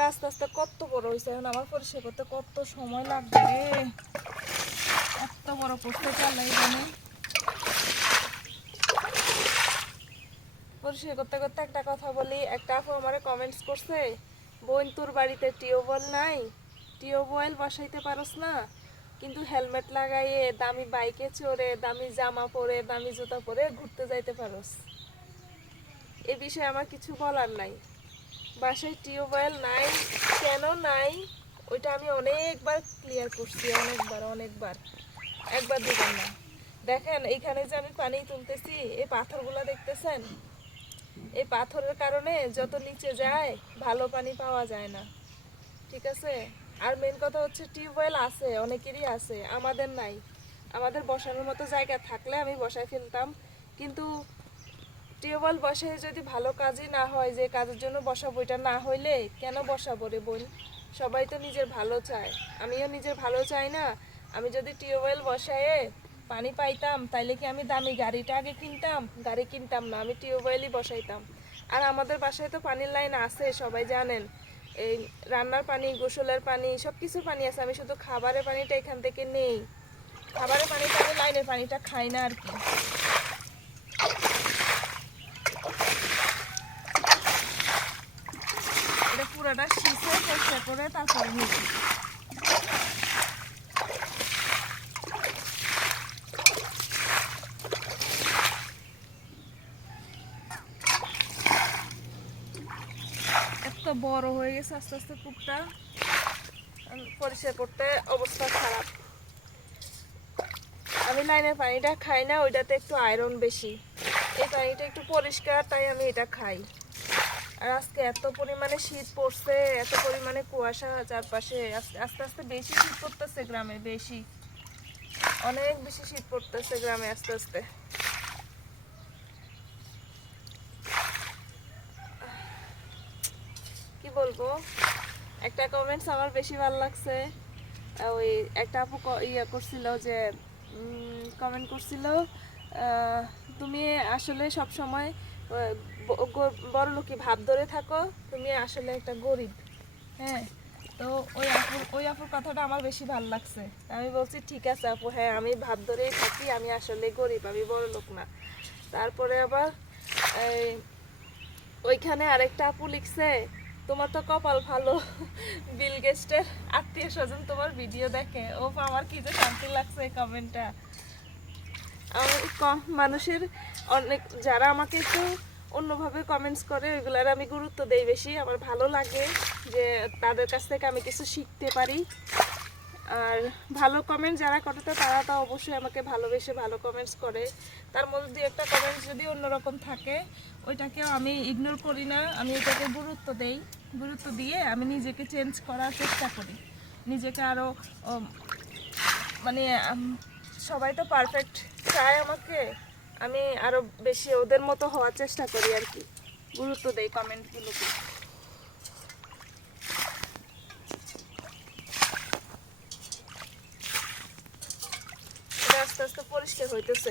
কূপটা আস্তে আস্তে কত বড় হয়েছে এখন আমার পরিষ্কার করতে কত সময় লাগবে এত বড় করতে চালাই জানি পরিষ্কার করতে করতে একটা কথা বলি, একটা আপু আমার কমেন্টস করছে, বোন, তোর বাড়িতে টিউবওয়েল নাই? টিউবওয়েল বসাইতে পারস না? কিন্তু হেলমেট লাগাইয়ে দামি বাইকে চড়ে, দামি জামা পরে, দামি জুতা পরে ঘুরতে যাইতে পারস। এ বিষয়ে আমার কিছু বলার নাই। বাসায় টিউবওয়েল নাই, কেন নাই, ওইটা আমি অনেকবার ক্লিয়ার করছি, অনেকবার অনেকবার। একবার দুবার না। দেখেন, এইখানে যে আমি পানি তুলতেছি, এই পাথরগুলো দেখতেছেন? এই পাথরের কারণে যত নিচে যায়, ভালো পানি পাওয়া যায় না। ঠিক আছে? আর মেন কথা হচ্ছে টিউবওয়েল আছে, অনেকেরই আছে, আমাদের নাই। আমাদের বসানোর মতো জায়গা থাকলে আমি বসায় ফেলতাম। কিন্তু টিউবওয়েল বসে যদি ভালো কাজই না হয়, যে কাজের জন্য বসাবো, এটা না হইলে কেন বসাবো রে বোন? সবাই তো নিজের ভালো চায়। আমিও নিজের ভালো চাই না। আমি যদি টিউবওয়েল বসায়ে পানি পাইতাম, তাইলে কি আমি দামি গাড়িটা আগে কিনতাম? গাড়ি কিনতাম না, আমি টিউবওয়েলই বসাইতাম। আর আমাদের বাসায় তো পানির লাইন আছে, সবাই জানেন। এই রান্নার পানি, গোসলের পানি সব কিছু পানি আছে। আমি শুধু খাবারের পানিটা এখান থেকে নেই। খাবারের পানিটা, আমি লাইনের পানিটা খাই না আর কি এটা পুরোটা শিখে পরিষ্কার করে তারপরে এত বড় হয়ে গেছে আস্তে আস্তে কূপটা পরিষ্কার করতে অবস্থা খারাপ। আমি লাইনের পানিটা খাই না, ওইটাতে একটু আয়রন বেশি। এই পানিটা একটু পরিষ্কার, তাই আমি এটা খাই। আর আজকে এত পরিমাণে শীত পড়ছে, এত পরিমাণে কুয়াশা চারপাশে, আস্তে আস্তে বেশি শীত পড়তেছে গ্রামে, বেশি। অনেক বেশি শীত পড়তেছে গ্রামে আস্তে আস্তে। কি বলব? একটা কমেন্টস আমার বেশি ভালো লাগছে। ওই একটা আপু ইয়ে করছিল যে কমেন্ট করছিল তুমি আসলে সব সময় বড় লোকি ভাব ধরে থাকো, তুমি আসলে একটা গরিব। হ্যাঁ তো ওই আপুর ওই আপুর কথাটা আমার বেশি ভালো লাগছে। আমি বলছি, ঠিক আছে আপু হ্যাঁ আমি ভাব ধরেই থাকি, আমি আসলে গরিব, আমি বড় লোক না। তারপরে আবার এই ওইখানে আরেকটা আপু লিখছে, তোমার তো কপাল ভালো। বিল গেস্টের আত্মীয় স্বজন তোমার ভিডিও দেখে। ও আমার কি যে শান্তি লাগছে কমেন্টটা আমার ক- মানুষের অনেক যারা আমাকে একটু অন্যভাবে কমেন্টস করে, ওইগুলার আমি গুরুত্ব দেই বেশি। আমার ভালো লাগে যে তাদের কাছ থেকে আমি কিছু শিখতে পারি। আর ভালো কমেন্ট যারা করে তো তারা তো অবশ্যই আমাকে ভালোবেসে ভালো কমেন্টস করে। তার মধ্যে দিয়ে একটা কমেন্টস যদি অন্যরকম থাকে, ওইটাকেও আমি ইগনোর করি না। আমি এটাকে গুরুত্ব দেই। গুরুত্ব দিয়ে আমি নিজেকে চেঞ্জ করার চেষ্টা করি। নিজেকে আরও মানে সবাই তো পারফেক্ট চায় আমাকে, আমি আরও বেশি ওদের মতো হওয়ার চেষ্টা করি আর কি। গুরুত্ব দেই কমেন্টগুলোকে। আস্তে আস্তে পরিষ্কার হইতেছে।